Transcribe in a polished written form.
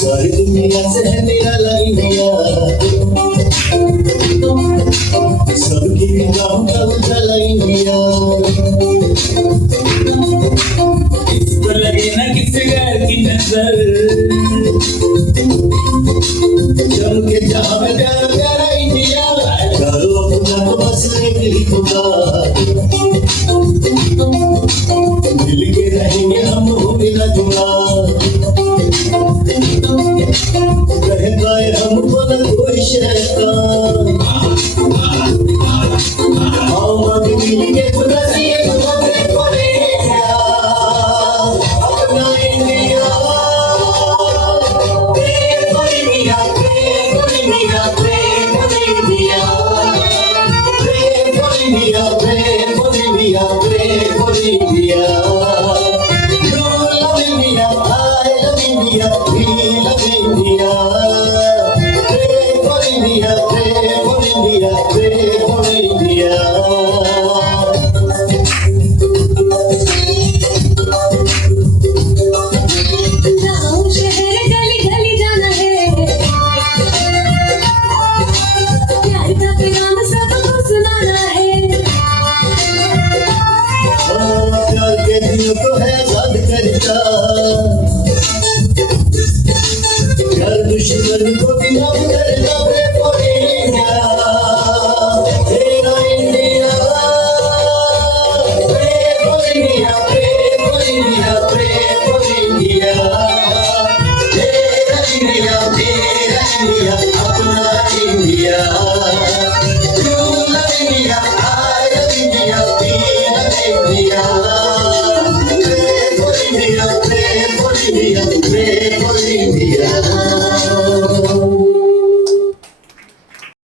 सारी दुनिया से है निराला इंडिया, सबकी निगाहों का उजाला इंडिया। इसको लगे ना किसी गैर की नजर, जम के जहां में प्यारा प्यारा इंडिया। करो अपना तो बस एक ही पुकार, मिल के रहेंगे हम मिला जुला। कहे गाए हमको न कोई शैतान, आओ मग मिल के खुदा से ये दुआएं करें अपना इंडिया। प्रेम for India, Prem for India, Prem for India, Prem for India, Prem